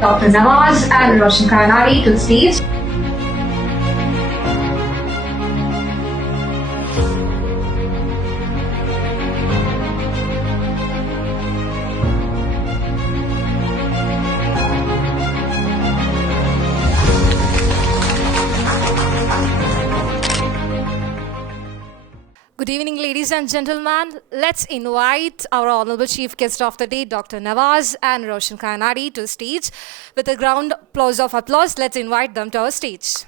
Dr. Navas and Roshan Kynadi to the stage. Good evening, ladies and gentlemen. Let's invite our Honorable Chief Guest of the Day, Dr. Navas and Roshan Kynadi, to the stage. With a round of applause, let's invite them to our stage.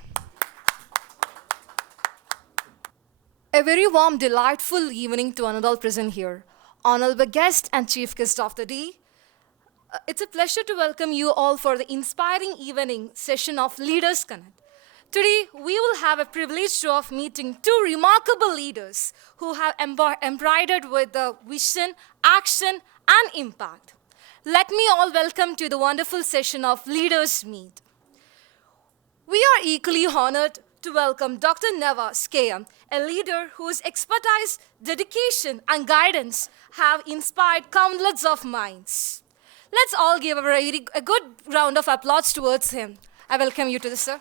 A very warm, delightful evening to another present here. Honorable Guest and Chief Guest of the Day, it's a pleasure to welcome you all for the inspiring evening session of Leaders Connect. Today, we will have a privilege of meeting two remarkable leaders who have embroidered with the vision, action, and impact. Let me all welcome to the wonderful session of Leaders Meet. We are equally honored to welcome Dr. Navas K.M, a leader whose expertise, dedication, and guidance have inspired countless of minds. Let's all give a good round of applause towards him. I welcome you to this, sir.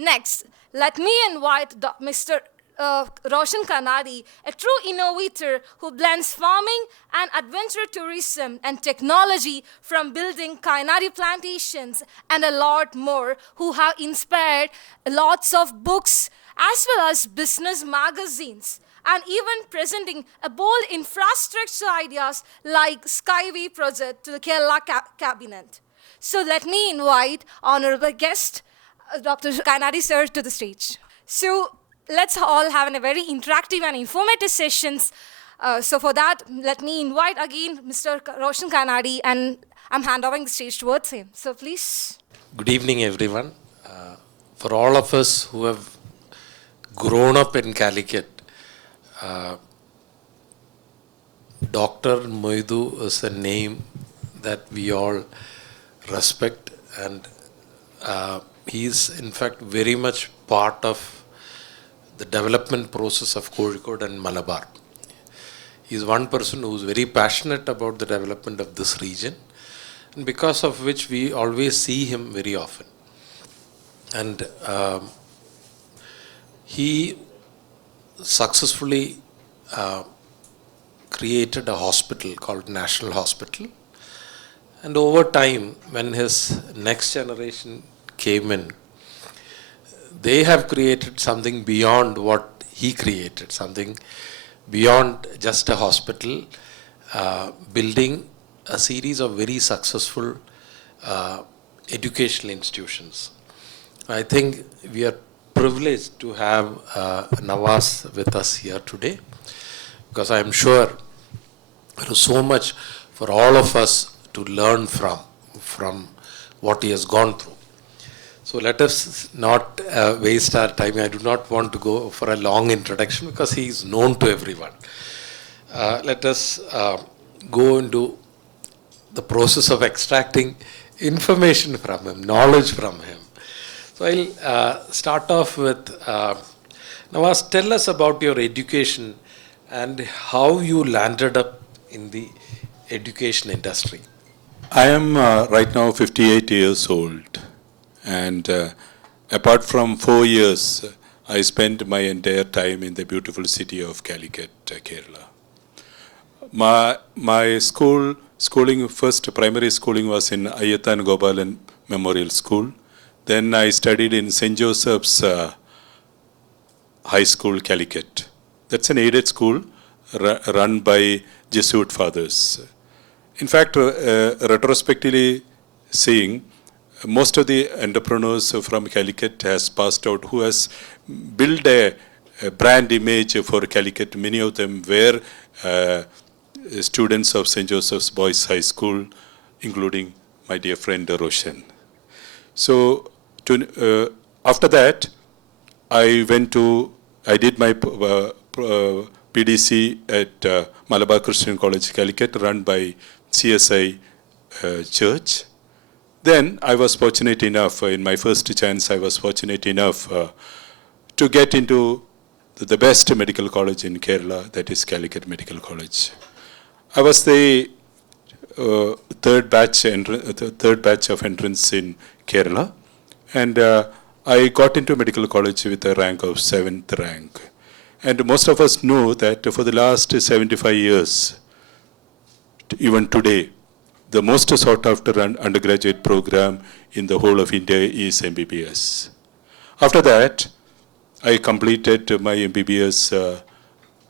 Next, let me invite Mr. Roshan Kynadi, a true innovator who blends farming and adventure tourism and technology from building Kynadi plantations and a lot more, who have inspired lots of books as well as business magazines, and even presenting a bold infrastructure ideas like Skyway project to the Kerala cabinet. So let me invite honorable guest, Dr. Kynadi sir, to the stage. So let's all have a very interactive and informative sessions. So for that, let me invite again Mr. Roshan Kynadi, and I'm handovering the stage towards him. So please. Good evening, everyone. For all of us who have grown up in Calicut, Dr. Moidu is a name that we all respect, and he is in fact very much part of the development process of Kozhikode and Malabar. He is one person who is very passionate about the development of this region, and because of which we always see him very often. And he successfully created a hospital called National Hospital. And over time, when his next generation came in, they have created something beyond what he created, something beyond just a hospital, building a series of very successful educational institutions. I think we are privileged to have Navas with us here today, because I am sure there is so much for all of us to learn from what he has gone through. So let us not waste our time. I do not want to go for a long introduction because he is known to everyone. Let us go into the process of extracting information from him, knowledge from him. So I'll start off with, Navas, tell us about your education and how you landed up in the education industry. I am right now 58 years old. And apart from 4 years, I spent my entire time in the beautiful city of Calicut, Kerala. My schooling, first primary schooling was in Ayathan Gopalan Memorial School. Then I studied in St. Joseph's High School, Calicut. That's an aided school run by Jesuit fathers. In fact, retrospectively seeing, most of the entrepreneurs from Calicut has passed out who has built a brand image for Calicut. Many of them were students of St. Joseph's Boys High School, including my dear friend Roshan. So after that, I did my PDC at Malabar Christian College, Calicut, run by CSI Church. Then I was fortunate enough, in my first chance, I was fortunate enough to get into the best medical college in Kerala, that is Calicut Medical College. I was the third batch of entrance in Kerala, and I got into medical college with a rank of 7th rank. And most of us know that for the last 75 years, even today, the most sought after undergraduate program in the whole of India is MBBS. After that, I completed my MBBS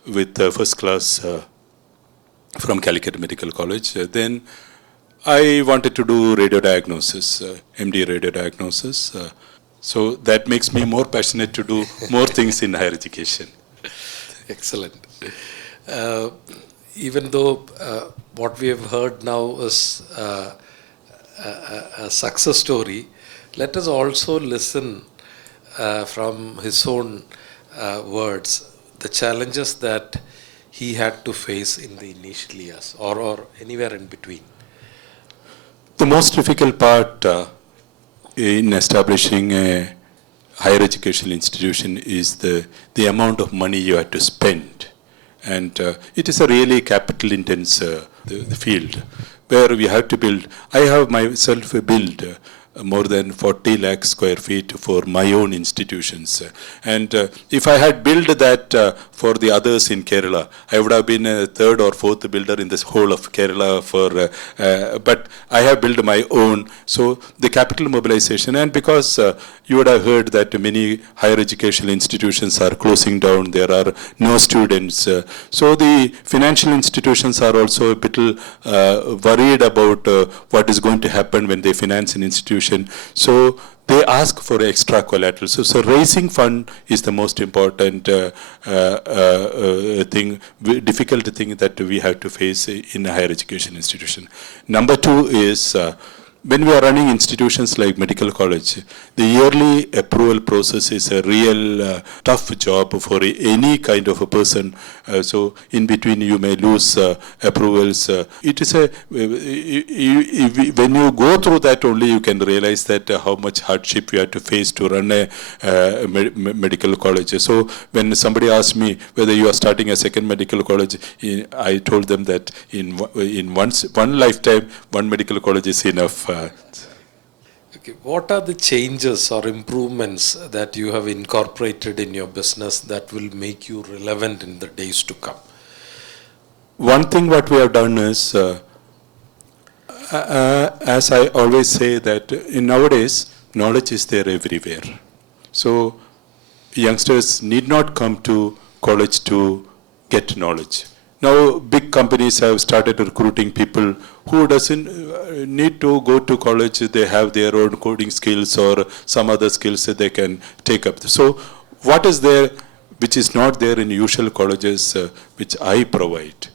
with first class from Calicut Medical College. Then I wanted to do radiodiagnosis, MD radiodiagnosis. So that makes me more passionate to do more things in higher education. Excellent. Even though what we have heard now is a success story, let us also listen from his own words, the challenges that he had to face in the initial years or anywhere in between. The most difficult part in establishing a higher educational institution is the amount of money you have to spend. And it is a really capital intense the field where we have to build. I have myself built more than 40 lakh square feet for my own institutions. And if I had built that for the others in Kerala, I would have been a third or fourth builder in this whole of Kerala but I have built my own. So the capital mobilization, and because you would have heard that many higher educational institutions are closing down, there are no students. So the financial institutions are also a bit worried about what is going to happen when they finance an institution. So they ask for extra collateral. So raising fund is the most important difficult thing that we have to face in a higher education institution. Number two is when we are running institutions like medical college, the yearly approval process is a real tough job for any kind of a person. So in between you may lose approvals. It is when you go through that only you can realize that how much hardship you have to face to run a medical college. So when somebody asked me whether you are starting a second medical college, I told them that in one lifetime, one medical college is enough. Okay. What are the changes or improvements that you have incorporated in your business that will make you relevant in the days to come? One thing what we have done is, as I always say, that in nowadays, knowledge is there everywhere. So youngsters need not come to college to get knowledge. Now big companies have started recruiting people who doesn't need to go to college. They have their own coding skills or some other skills that they can take up. So what is there which is not there in usual colleges which I provide?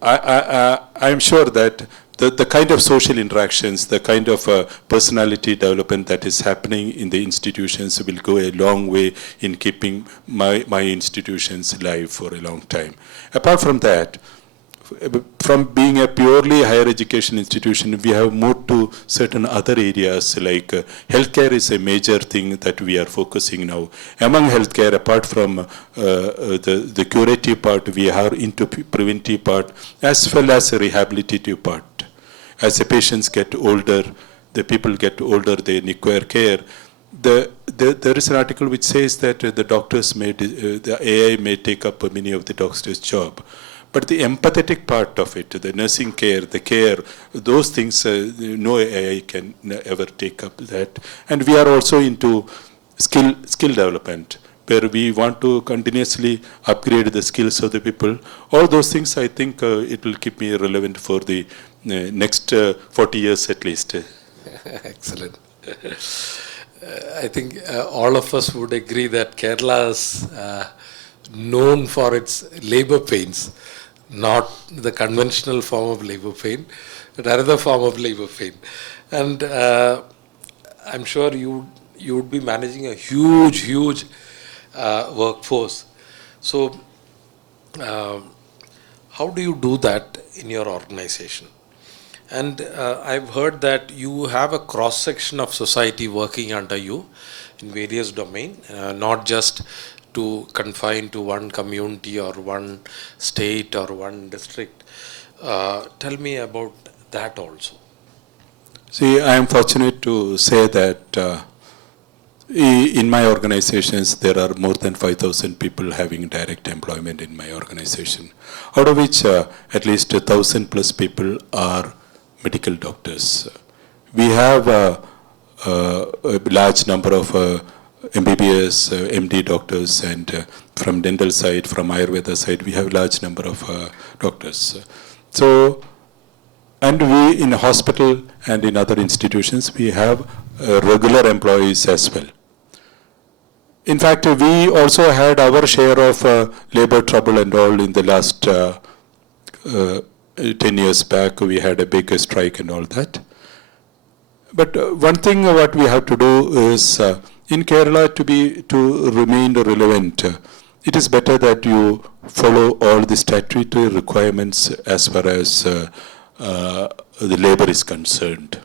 I am sure that the kind of social interactions, the kind of personality development that is happening in the institutions will go a long way in keeping my institutions alive for a long time. Apart from that, from being a purely higher education institution, we have moved to certain other areas like healthcare is a major thing that we are focusing now. Among healthcare, apart from the curative part, we are into preventive part as well as a rehabilitative part. As the patients get older, the people get older, they require care. There is an article which says that the doctors the AI may take up many of the doctors' job. But the empathetic part of it, the nursing care, the care, those things, no AI can ever take up that. And we are also into skill development, where we want to continuously upgrade the skills of the people. All those things, I think it will keep me relevant for the next 40 years at least. Excellent. I think all of us would agree that Kerala is known for its labor pains, not the conventional form of labor pain, but another form of labor pain. And I'm sure you would be managing a huge workforce. So how do you do that in your organization? And I've heard that you have a cross-section of society working under you in various domains, not just to confine to one community or one state or one district. Tell me about that also? See, I am fortunate to say that in my organizations, there are more than 5,000 people having direct employment in my organization, out of which at least 1,000 plus people are medical doctors. We have a large number of MBBS, MD doctors, and from dental side, from Ayurveda side, we have a large number of doctors. So, and we in hospital and in other institutions, we have regular employees as well. In fact, we also had our share of labor trouble and all in the last 10 years back. We had a big strike and all that. But one thing what we have to do is, in Kerala, to remain relevant, it is better that you follow all the statutory requirements as far as the labor is concerned.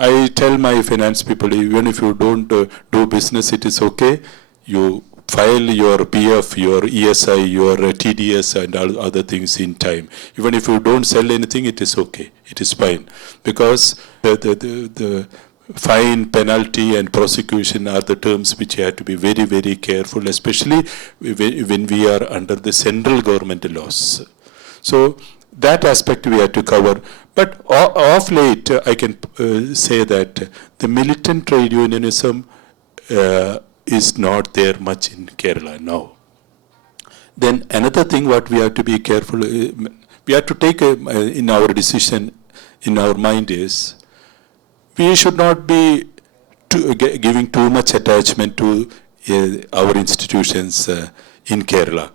I tell my finance people, even if you don't do business, it is okay. You file your PF, your ESI, your TDS and all other things in time. Even if you don't sell anything, it is okay. It is fine. Because the fine, penalty and prosecution are the terms which you have to be very, very careful, especially when we are under the central government laws. So that aspect we have to cover. But of late, I can say that the militant trade unionism is not there much in Kerala now. Then another thing what we have to be careful, we have to take in our decision, in our mind is, we should not be giving too much attachment to our institutions in Kerala.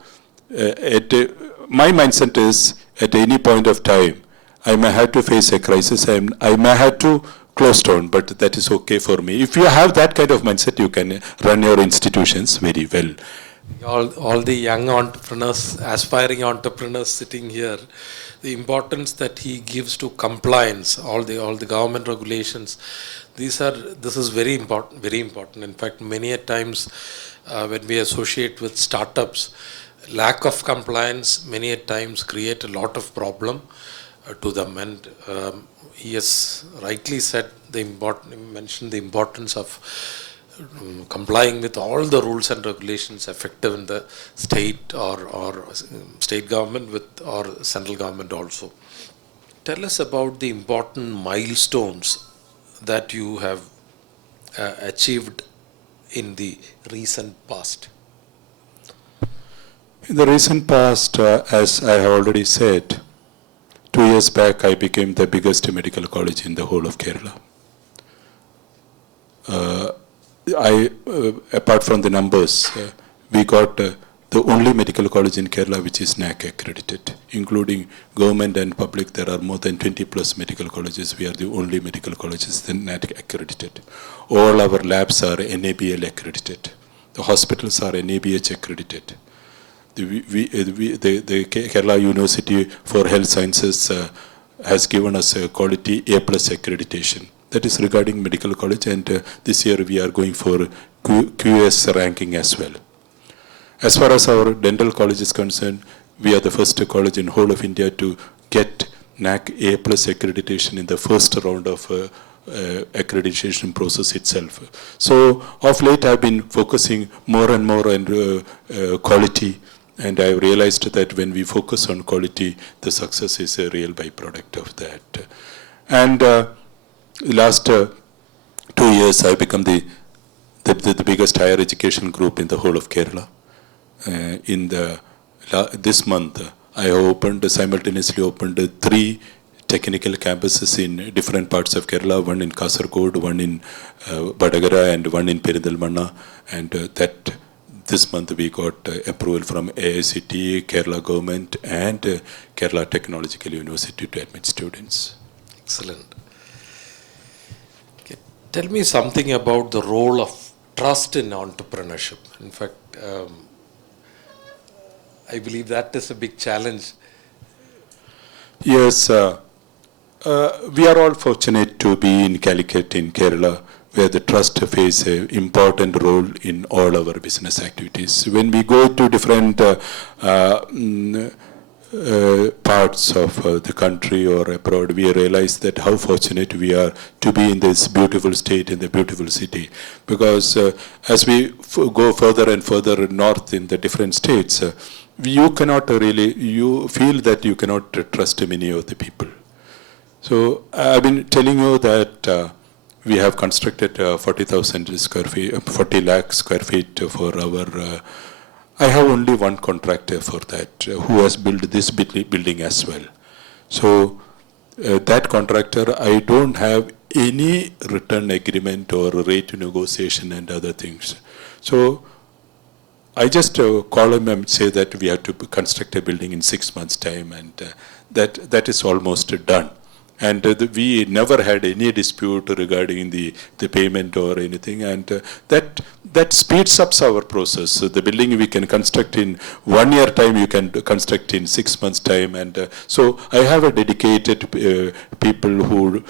My mindset is, at any point of time, I may have to face a crisis, I may have to close down, but that is okay for me. If you have that kind of mindset, you can run your institutions very well. All the young entrepreneurs, aspiring entrepreneurs sitting here, the importance that he gives to compliance, all the government regulations, this is very important. In fact, many a times when we associate with startups, lack of compliance many a times create a lot of problem to them. And he has rightly said mentioned the importance of complying with all the rules and regulations effective in the state or state government or central government also. Tell us about the important milestones that you have achieved in the recent past. In the recent past, as I have already said, 2 years back I became the biggest medical college in the whole of Kerala. Apart from the numbers, we got the only medical college in Kerala which is NAC accredited, including government and public. There are more than 20 plus medical colleges. We are the only medical colleges that NAC accredited. All our labs are NABL accredited. The hospitals are NABH accredited. The Kerala University for Health Sciences has given us a quality A+ accreditation. That is regarding medical college, and this year we are going for QS ranking as well. As far as our dental college is concerned, we are the first college in whole of India to get NAC A+ accreditation in the first round of accreditation process itself. So of late I've been focusing more and more on quality, and I've realized that when we focus on quality, the success is a real byproduct of that. And last 2 years I've become the biggest higher education group in the whole of Kerala. This month I have simultaneously opened 3 technical campuses in different parts of Kerala, one in Kasaragod, one in Badagara, and one in Perindalmanna, and that this month we got approval from AICTE, Kerala government, and Kerala Technological University to admit students. Excellent. Okay. Tell me something about the role of trust in entrepreneurship. In fact, I believe that is a big challenge. Yes, we are all fortunate to be in Calicut in Kerala, where the trust plays an important role in all our business activities. When we go to different parts of the country or abroad, we realize that how fortunate we are to be in this beautiful state, in the beautiful city. Because as we go further and further north in the different states, you cannot really, you feel that you cannot trust many of the people. So I've been telling you that we have constructed 40,000 square feet, 40 lakh square feet for our I have only one contractor for that who has built this building as well. So that contractor, I don't have any return agreement or rate negotiation and other things. So I just call him and say that we have to construct a building in 6 months' time, and that is almost done. And we never had any dispute regarding the payment or anything, and that speeds up our process. So the building we can construct in 1 year time, you can construct in 6 months time, and so I have a dedicated people who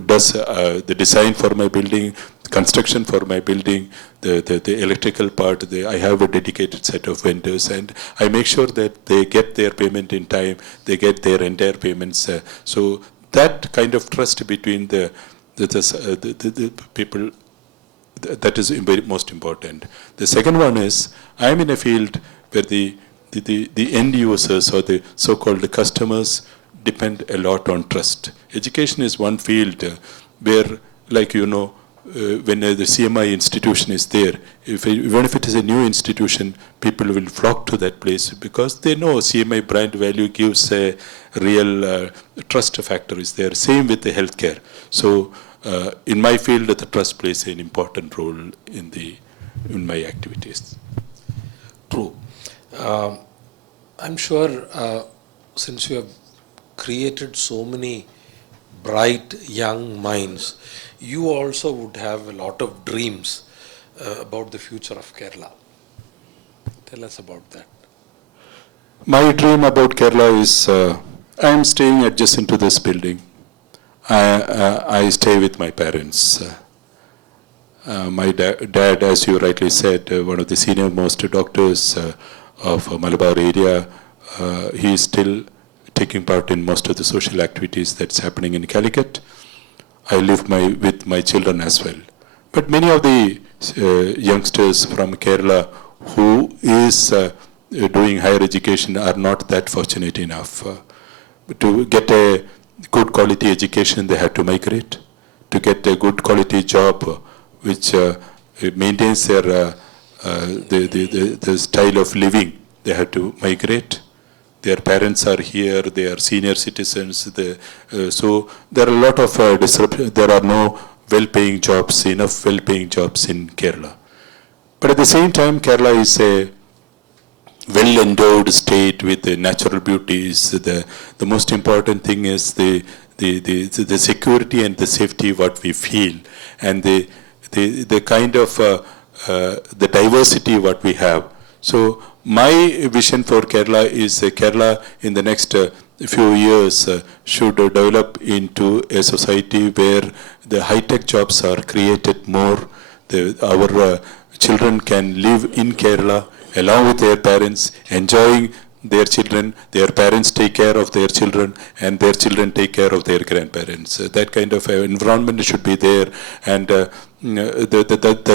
does the design for my building, construction for my building, the electrical part. I have a dedicated set of vendors, and I make sure that they get their payment in time, they get their entire payments. So that kind of trust between the people, that is very most important. The second one is, I am in a field where the end users or the so-called customers depend a lot on trust. Education is one field where, like you know, when the CMI institution is there, even if it is a new institution, people will flock to that place because they know CMI brand value gives a real trust factor is there. Same with the healthcare. So in my field, the trust plays an important role in my activities. True. I'm sure since you have created so many bright young minds, you also would have a lot of dreams about the future of Kerala. Tell us about that. My dream about Kerala is, I am staying adjacent to this building. I stay with my parents. My dad, as you rightly said, one of the senior most doctors of Malabar area, he is still taking part in most of the social activities that's happening in Calicut. I live with my children as well. But many of the youngsters from Kerala who is doing higher education are not that fortunate enough. To get a good quality education, they have to migrate. To get a good quality job, which maintains their the style of living, they have to migrate. Their parents are here, they are senior citizens. So there are a lot of disruption. There are no well-paying jobs, enough well-paying jobs in Kerala. But at the same time, Kerala is a well-endowed state with the natural beauties. The most important thing is the security and the safety what we feel, and the kind of the diversity what we have. So my vision for Kerala is Kerala in the next few years should develop into a society where the high-tech jobs are created more. Our children can live in Kerala along with their parents, enjoying their children, their parents take care of their children, and their children take care of their grandparents. That kind of environment should be there, and the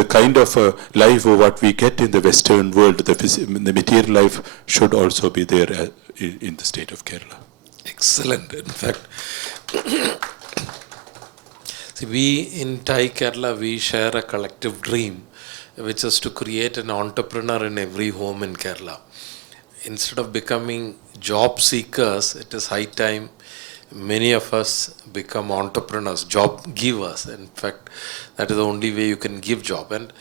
kind of life what we get in the Western world, the material life should also be there in the state of Kerala. Excellent. In fact, see, we in TiE Kerala, we share a collective dream, which is to create an entrepreneur in every home in Kerala. Instead of becoming job seekers, it is high time many of us become entrepreneurs, job givers. In fact, that is the only way you can give job. And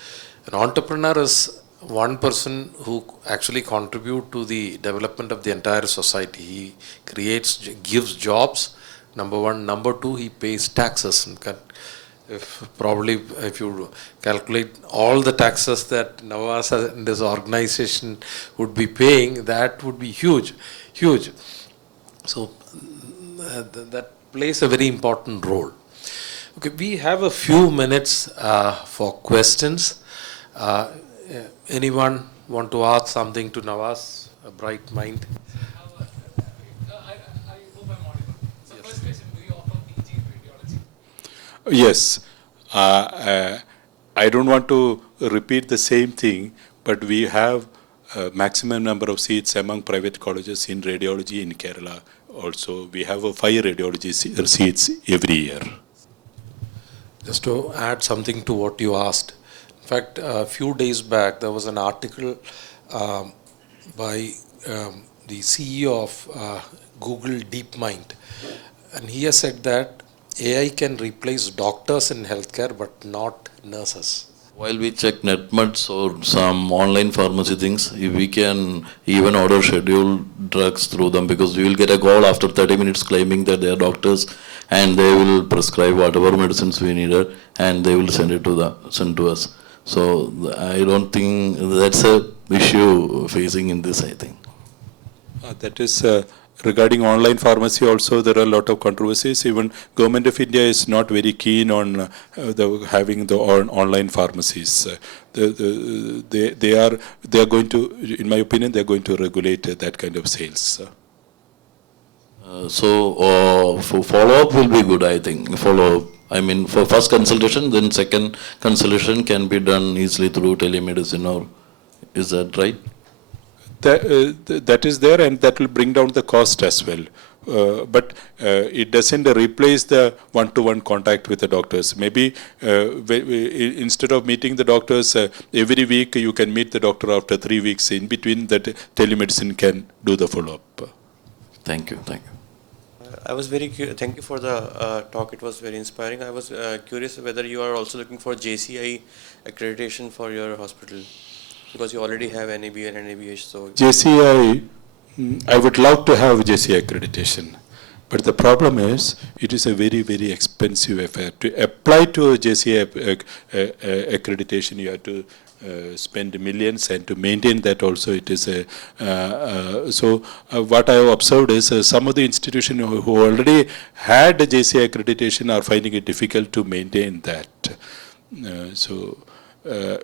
an entrepreneur is one person who actually contributes to the development of the entire society. He gives jobs, number one. Number two, he pays taxes. If you calculate all the taxes that Navas and this organization would be paying, that would be huge, huge. So that plays a very important role. Okay, we have a few minutes for questions. Anyone want to ask something to Navas? A bright mind. Yes. I don't want to repeat the same thing, but we have a maximum number of seats among private colleges in radiology in Kerala. Also, we have 5 radiology seats every year. Just to add something to what you asked. In fact, a few days back, there was an article by the CEO of Google DeepMind, and he has said that AI can replace doctors in healthcare, but not nurses. While we check NetMeds or some online pharmacy things, if we can even order scheduled drugs through them, because we will get a call after 30 minutes claiming that they are doctors and they will prescribe whatever medicines we needed and they will send to us. So I don't think that's a issue facing in this, I think. That is regarding online pharmacy also, there are a lot of controversies. Even Government of India is not very keen on having the online pharmacies. They are going to, in my opinion, they are going to regulate that kind of sales. For follow-up will be good, I think. Follow-up. I mean, for first consultation, then second consultation can be done easily through telemedicine, or is that right? That is there, and that will bring down the cost as well. But it doesn't replace the one-to-one contact with the doctors. Maybe instead of meeting the doctors every week, you can meet the doctor after 3 weeks. In between that, telemedicine can do the follow-up. Thank you. Thank you. I was very thank you for the talk. It was very inspiring. I was curious whether you are also looking for JCI accreditation for your hospital, because you already have NABL and NABH. So JCI, I would love to have JCI accreditation, but the problem is it is a very, very expensive affair. To apply to a JCI accreditation, you have to spend millions, and to maintain that also it is a what I have observed is some of the institutions who already had a JCI accreditation are finding it difficult to maintain that.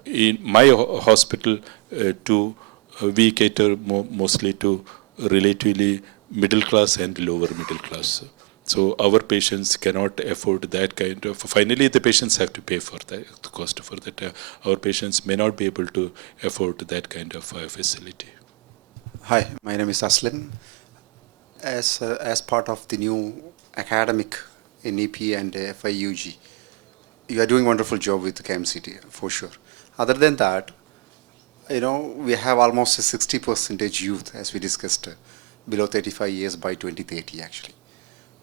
In my hospital we cater mostly to relatively middle class and lower middle class. So our patients cannot afford that kind of, finally the patients have to pay for the cost for that. Our patients may not be able to afford that kind of facility. Hi, my name is Aslan. As part of the new academic NEP and FIUG, you are doing a wonderful job with the KMCT, for sure. Other than that, we have almost a 60% youth, as we discussed, below 35 years by 2030 actually.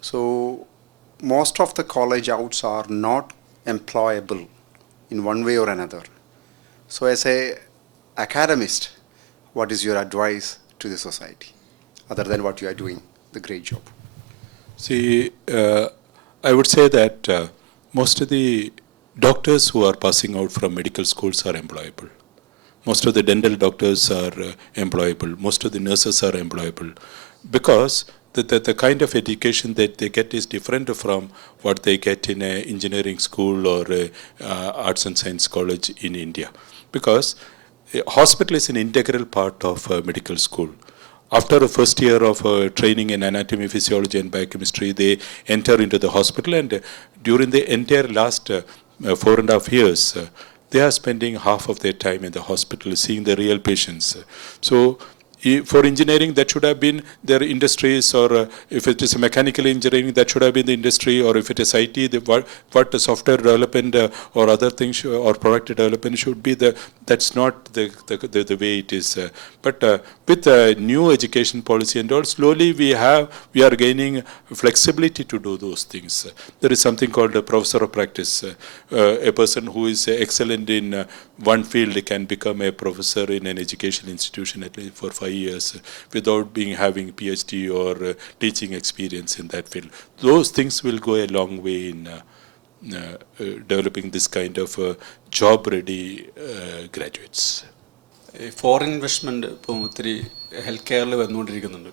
So most of the college outs are not employable in one way or another. So as a academist, what is your advice to the society, other than what you are doing, the great job? See, I would say that most of the doctors who are passing out from medical schools are employable. Most of the dental doctors are employable. Most of the nurses are employable, because the kind of education that they get is different from what they get in an engineering school or arts and science college in India. Because a hospital is an integral part of medical school. After the first year of training in anatomy, physiology and biochemistry, they enter into the hospital, and during the entire last 4.5 years, they are spending half of their time in the hospital seeing the real patients. So for engineering, that should have been their industries, or if it is mechanical engineering, that should have been the industry, or if it is IT, what the software development or other things or product development should be. That's not the way it is. But with new education policy and all, slowly we are gaining flexibility to do those things. There is something called a professor of practice. A person who is excellent in one field can become a professor in an education institution at least for 5 years without having PhD or teaching experience in that field. Those things will go a long way in developing this kind of job-ready graduates. Foreign investment ഇപ്പോൾ ഒത്തിരി health കെയറിൽ വന്നുകൊണ്ടിരിക്കുന്നുണ്ട്.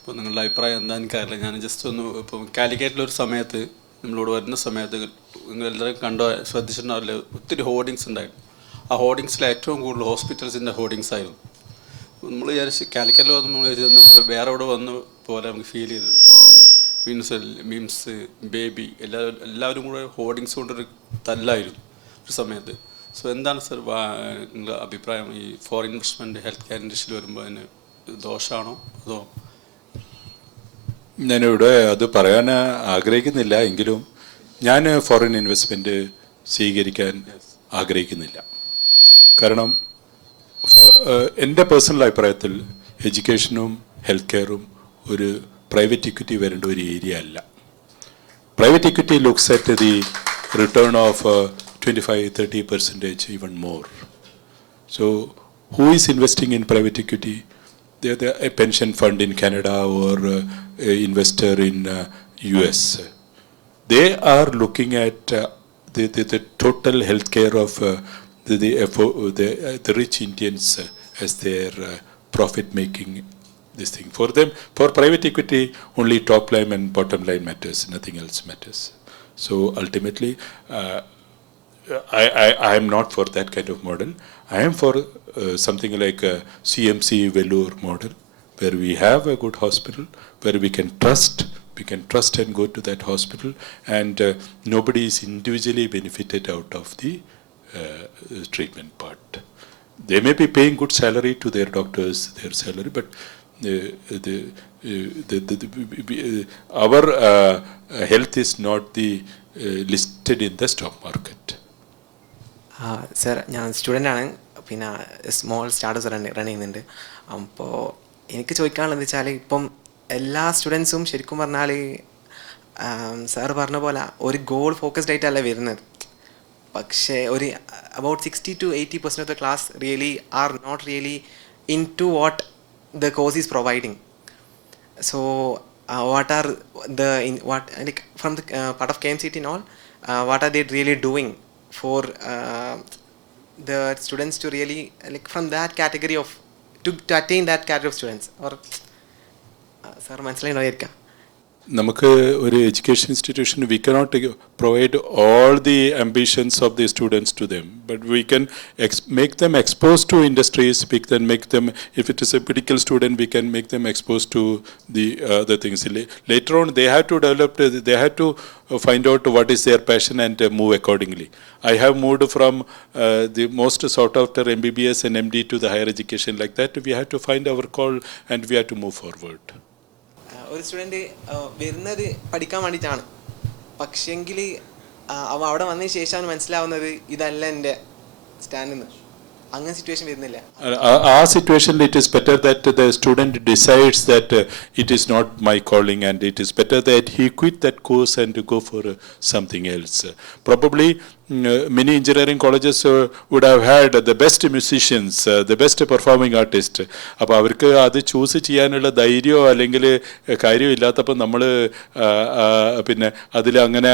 അപ്പോൾ നിങ്ങളുടെ അഭിപ്രായം എന്താ എനിക്കറിയില്ല. ഞാൻ just ഒന്ന് ഇപ്പോൾ കാലിക്കറ്റിലൊരു സമയത്ത് നമ്മളോട് വരുന്ന സമയത്ത് നിങ്ങളെല്ലാവരും ശ്രദ്ധിച്ചിട്ടുണ്ടാവില്ല, ഒത്തിരി ഹോർഡിങ്സ് ഉണ്ടായിരുന്നു. ആ ഹോർഡിങ്സിൽ ഏറ്റവും കൂടുതൽ ഹോസ്പിറ്റൽസിൻ്റെ ഹോർഡിങ്സ് ആയിരുന്നു. നമ്മൾ വിചാരിച്ച് കാലിക്കറ്റിൽ വന്ന് നമ്മൾ വേറെ എവിടെ വന്ന പോലെ നമുക്ക് ഫീൽ ചെയ്തത്. മീൻസ് മീംസ് ബേബി എല്ലാവരും കൂടെ ഹോർഡിങ്സ് കൊണ്ടൊരു തല്ലായിരുന്നു ഒരു സമയത്ത്. സോ എന്താണ് സർ നിങ്ങളുടെ അഭിപ്രായം ഈ ഫോറിൻ ഇൻവെസ്റ്റ്മെൻറ്റ് ഹെൽത്ത് കെയർ ഇൻഡസ്ട്രിയിൽ വരുമ്പോൾ അതിന് ദോഷമാണോ അതോ? ഞാനിവിടെ അത് പറയാൻ ആഗ്രഹിക്കുന്നില്ല, എങ്കിലും ഞാൻ ഫോറിൻ ഇൻവെസ്റ്റ്മെൻറ്റ് സ്വീകരിക്കാൻ ആഗ്രഹിക്കുന്നില്ല. കാരണം എൻ്റെ പേഴ്സണൽ അഭിപ്രായത്തിൽ എഡ്യൂക്കേഷനും ഹെൽത്ത് കെയറും ഒരു പ്രൈവറ്റ് ഇക്വിറ്റി വരേണ്ട ഒരു ഏരിയ അല്ല. Private equity looks at the return of 25-30%, even more. So who is investing in private equity? They're a pension fund in Canada or a investor in US. They are looking at the total healthcare of the rich Indians as their profit making this thing. For them, for private equity, only top line and bottom line matters, nothing else matters. So ultimately, I am not for that kind of model. I am for something like a CMC Velour model, where we have a good hospital, where we can trust and go to that hospital, and nobody is individually benefited out of the treatment part. They may be paying good salary to their doctors, their salary, but our health is not listed in the stock market. Sir ഞാൻ സ്റ്റുഡൻ്റാണ്, പിന്നെ small startups run ചെയ്യുന്നുണ്ട്. അപ്പോൾ എനിക്ക് ചോദിക്കാനുള്ളത് വെച്ചാൽ ഇപ്പം എല്ലാ സ്റ്റുഡൻസും ശരിക്കും പറഞ്ഞാൽ സാർ പറഞ്ഞ പോലെ ഒരു ഗോൾ ഫോക്കസ്ഡ് ആയിട്ടല്ല വരുന്നത്. പക്ഷേ ഒരു about 60-80% of the class really are not really into what the course is providing. So what are the from the part of KMCT and all, what are they really doing for the students to really from that category of to attain that category of students? Or sir മനസ്സിലായിട്ടായിരിക്കാം. നമുക്ക് ഒരു education institution we cannot provide all the ambitions of the students to them, but we can make them exposed to industries, make them, if it is a medical student, we can make them exposed to the other things. Later on they have to develop, they have to find out what is their passion and move accordingly. I have moved from the most sought after MBBS and MD to the higher education. Like that, we have to find our call and we have to move forward. ഒരു student വരുന്നത് പഠിക്കാൻ വേണ്ടിയിട്ടാണ്, പക്ഷേങ്കിൽ അവിടെ വന്നതിന് ശേഷമാണ് മനസ്സിലാവുന്നത് ഇതല്ല എൻ്റെ സ്റ്റാൻഡെന്ന്. അങ്ങനെ സിറ്റുവേഷൻ വരുന്നില്ല. ആ സിറ്റുവേഷനിൽ it is better that the student decides that it is not my calling, and it is better that he quit that course and go for something else. Probably many engineering colleges would have had the best musicians, the best performing artists. അപ്പോൾ അവർക്ക് അത് choose ചെയ്യാനുള്ള ധൈര്യമോ അല്ലെങ്കിൽ കാര്യമോ ഇല്ലാത്തപ്പോൾ നമ്മൾ പിന്നെ അതിൽ അങ്ങനെ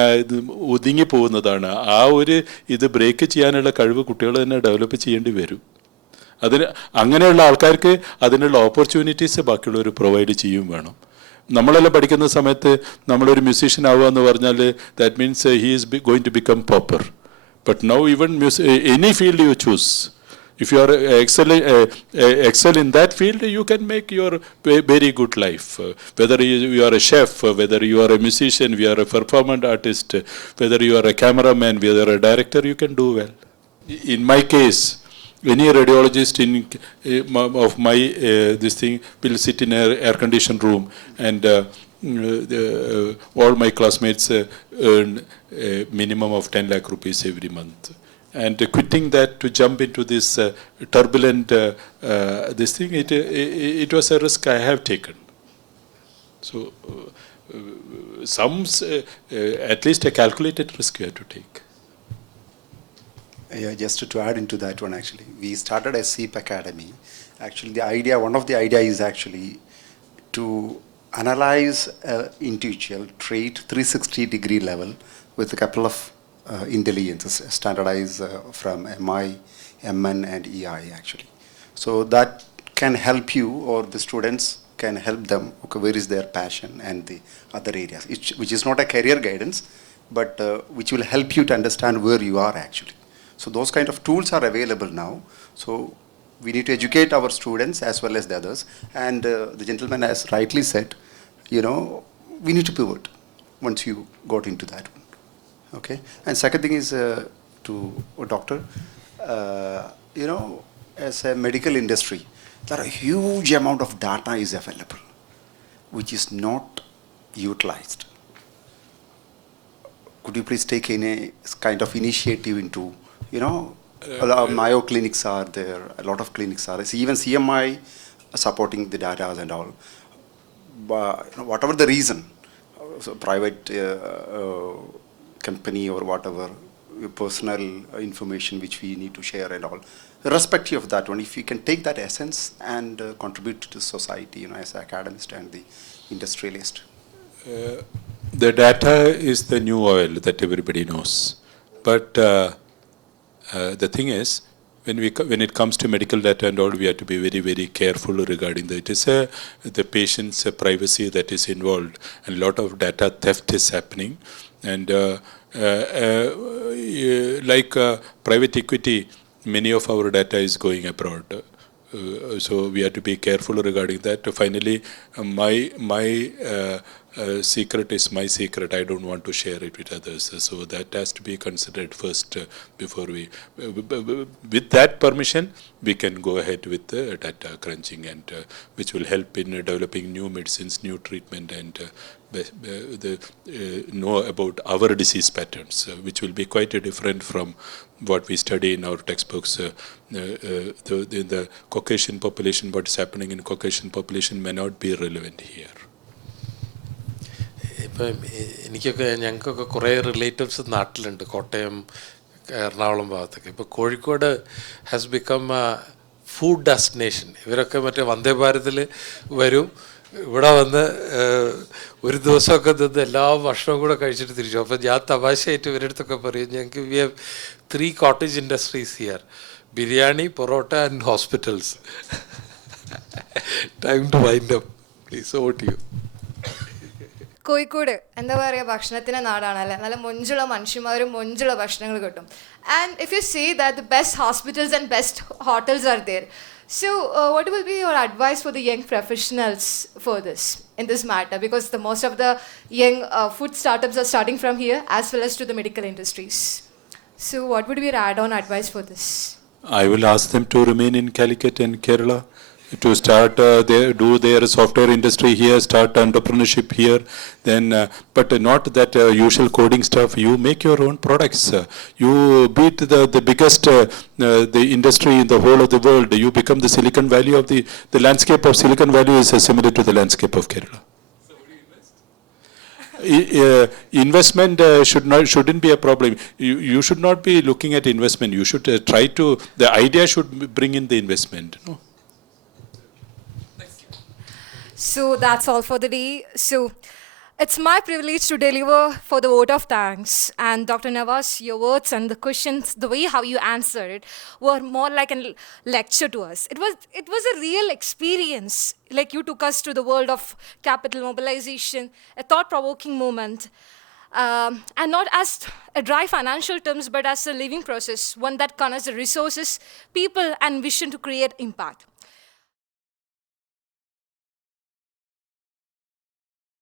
ഒതുങ്ങി പോകുന്നതാണ്. ആ ഒരു ഇത് ബ്രേക്ക് ചെയ്യാനുള്ള കഴിവ് കുട്ടികൾ തന്നെ ഡെവലപ്പ് ചെയ്യേണ്ടി വരും. അതിന് അങ്ങനെയുള്ള ആൾക്കാർക്ക് അതിനുള്ള ഓപ്പർച്യൂണിറ്റീസ് ബാക്കിയുള്ളവർ പ്രൊവൈഡ് ചെയ്യും വേണം. നമ്മളെല്ലാം പഠിക്കുന്ന സമയത്ത് നമ്മളൊരു മ്യൂസീഷ്യൻ ആവുക എന്ന് പറഞ്ഞാൽ that means he is going to become popper. But now even any field you choose, if you are excel in that field, you can make your very good life. Whether you are a chef, whether you are a musician, you are a performance artist, whether you are a cameraman, whether a director, you can do well. In my case, any radiologist of my this thing will sit in an air-conditioned room, and all my classmates earn a minimum of 10 lakh rupees every month. And quitting that to jump into this turbulent this thing, it was a risk I have taken. So at least a calculated risk you have to take. Yeah, just to add into that one, actually, we started a SEEP Academy. Actually, one of the idea is actually to analyze individual trait 360-degree level with a couple of intelligences, standardized from MI, MN, and EI, actually. So that can help you, or the students can help them, okay, where is their passion and the other areas, which is not a career guidance, but which will help you to understand where you are actually. So those kind of tools are available now. So we need to educate our students as well as the others. And the gentleman has rightly said, we need to pivot once you got into that one. Okay. And second thing is to a doctor, as a medical industry, there are a huge amount of data is available, which is not utilized. Could you please take any kind of initiative into, a lot of Mayo clinics are there, a lot of clinics are, even CMI supporting the data and all. But whatever the reason, so private company or whatever, personal information which we need to share and all, irrespective of that one, if you can take that essence and contribute to society, as an academist and the industrialist. The data is the new oil that everybody knows. But the thing is, when it comes to medical data and all, we have to be very, very careful regarding that. It is the patient's privacy that is involved, and a lot of data theft is happening. And like private equity, many of our data is going abroad. So we have to be careful regarding that. Finally, my secret is my secret. I don't want to share it with others. So that has to be considered first before we. With that permission, we can go ahead with the data crunching, and which will help in developing new medicines, new treatment, and know about our disease patterns, which will be quite different from what we study in our textbooks. In the Caucasian population, what is happening in Caucasian population may not be relevant here. ഞങ്ങൾക്കൊക്കെ കുറേ relatives നാട്ടിലുണ്ട്, കോട്ടയം, എറണാകുളം ഭാഗത്തൊക്കെ. ഇപ്പോൾ Kozhikode has become food destination. ഇവരൊക്കെ മറ്റേ വന്ദേ ഭാരതിൽ വരും, ഇവിടെ വന്ന് ഒരു ദിവസമൊക്കെ നിന്ന് എല്ലാ ഭക്ഷണവും കൂടെ കഴിച്ചിട്ട് തിരിച്ചു. അപ്പോൾ ഞാൻ തമാശയായിട്ട് ഇവരുടെ അടുത്തൊക്കെ പറയും, ഞങ്ങൾക്ക് we have 3 cottage industries here: biryani, parota and hospitals. Time to wind up. Please, over to you. Kozhikode എന്താ പറയുക, ഭക്ഷണത്തിൻ്റെ നാടാണല്ലേ. നല്ല മൊഞ്ചുള്ള മനുഷ്യന്മാരും മൊഞ്ചുള്ള ഭക്ഷണങ്ങൾ കിട്ടും. And if you say that the best hospitals and best hotels are there. So what will be your advice for the young professionals for this, in this matter? Because the most of the young food startups are starting from here as well as to the medical industries. So what would be your add-on advice for this? I will ask them to remain in Calicut and Kerala, to start do their software industry here, start entrepreneurship here, then but not that usual coding stuff. You make your own products. You beat the biggest the industry in the whole of the world. You become the Silicon Valley of the landscape of Silicon Valley is similar to the landscape of Kerala. So would you invest? Investment shouldn't be a problem. You should not be looking at investment. You should try to, the idea should bring in the investment. No? So that's all for the day. So it's my privilege to deliver for the vote of thanks. And Dr. Navas, your words and the questions, the way how you answered it, were more like a lecture to us. It was a real experience. Like, you took us to the world of capital mobilization, a thought-provoking moment. And not as a dry financial terms, but as a living process, one that connects the resources, people, and vision to create impact.